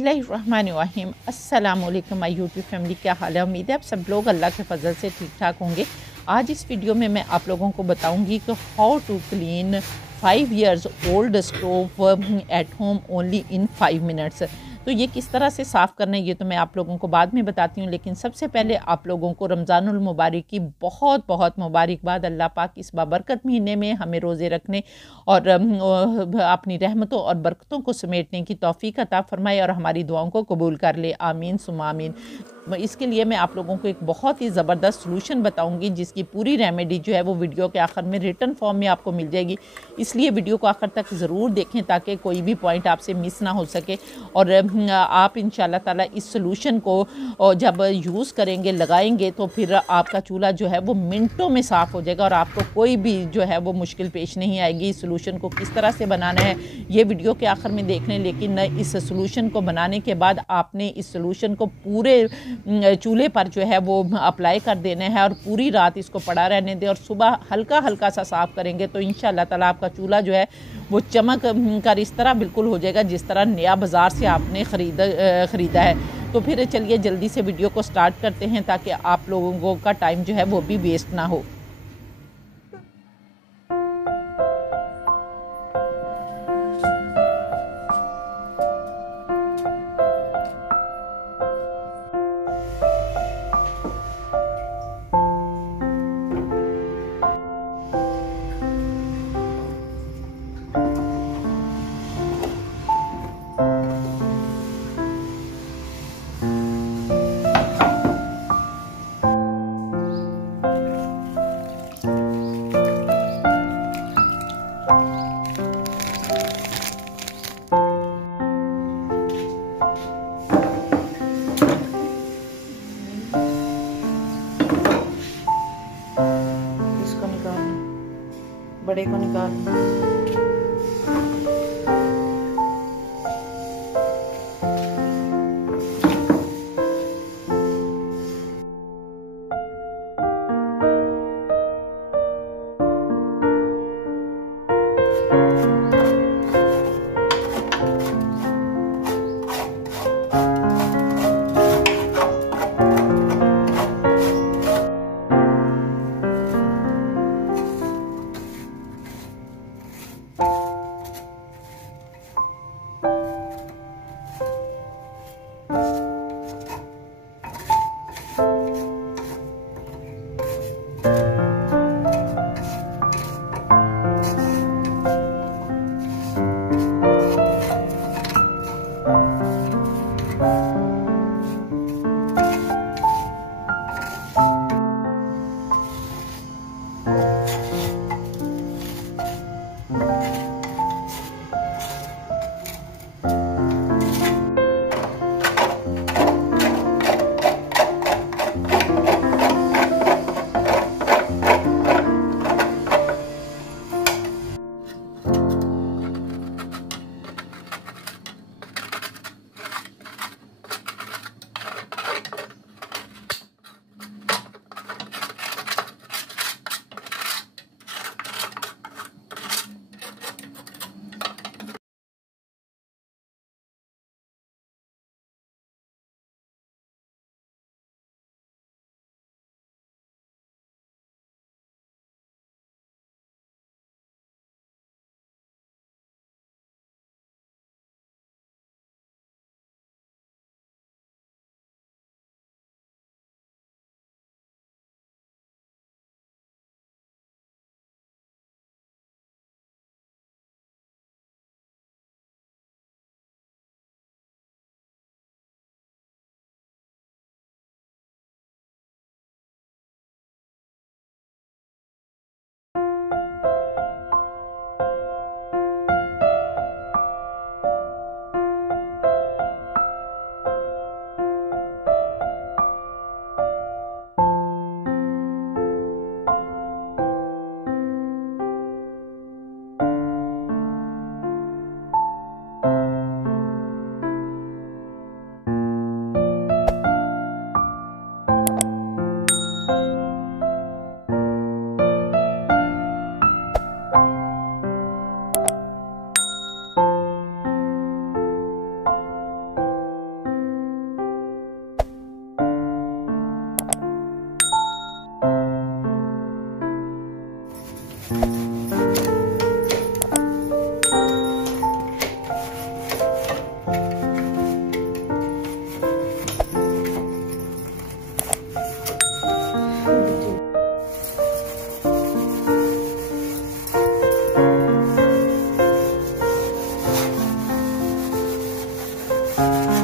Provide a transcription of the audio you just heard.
बिस्मिल्लाहिर्रहमानिर्रहीम। अस्सलाम वालेकुम माय यूट्यूब फैमिली, क्या हाल है? उम्मीद है आप सब लोग अल्लाह के फजल से ठीक ठाक होंगे। आज इस वीडियो में मैं आप लोगों को बताऊंगी कि how to clean 5 years old stove at home only in 5 minutes. तो ये किस तरह से साफ़ करना है ये तो मैं आप लोगों को बाद में बताती हूँ, लेकिन सबसे पहले आप लोगों को रमज़ानुल मुबारक की बहुत बहुत मुबारकबाद। अल्लाह पाक इस बाबरकत महीने में हमें रोज़े रखने और अपनी रहमतों और बरकतों को समेटने की तौफीक अता फरमाए और हमारी दुआओं को कबूल कर ले, आमीन सुम्मा आमीन। इसके लिए मैं आप लोगों को एक बहुत ही ज़बरदस्त सलूशन बताऊंगी, जिसकी पूरी रेमेडी जो है वो वीडियो के आखिर में रिटन फॉर्म में आपको मिल जाएगी। इसलिए वीडियो को आखिर तक ज़रूर देखें ताकि कोई भी पॉइंट आपसे मिस ना हो सके और आप इंशाल्लाह ताला इस सलूशन को जब यूज़ करेंगे, लगाएंगे, तो फिर आपका चूल्हा जो है वो मिनटों में साफ़ हो जाएगा और आपको कोई भी जो है वो मुश्किल पेश नहीं आएगी। इस सलूशन को किस तरह से बनाना है ये वीडियो के आखिर में देख लें, लेकिन इस सलूशन को बनाने के बाद आपने इस सलूशन को पूरे चूल्हे पर जो है वो अप्लाई कर देना है और पूरी रात इसको पड़ा रहने दें और सुबह हल्का हल्का सा साफ़ करेंगे तो इंशाल्लाह ताला आपका चूल्हा जो है वो चमक कर इस तरह बिल्कुल हो जाएगा जिस तरह नया बाज़ार से आपने ख़रीदा है। तो फिर चलिए जल्दी से वीडियो को स्टार्ट करते हैं ताकि आप लोगों का टाइम जो है वो भी वेस्ट ना हो। बड़े को निकाल। है।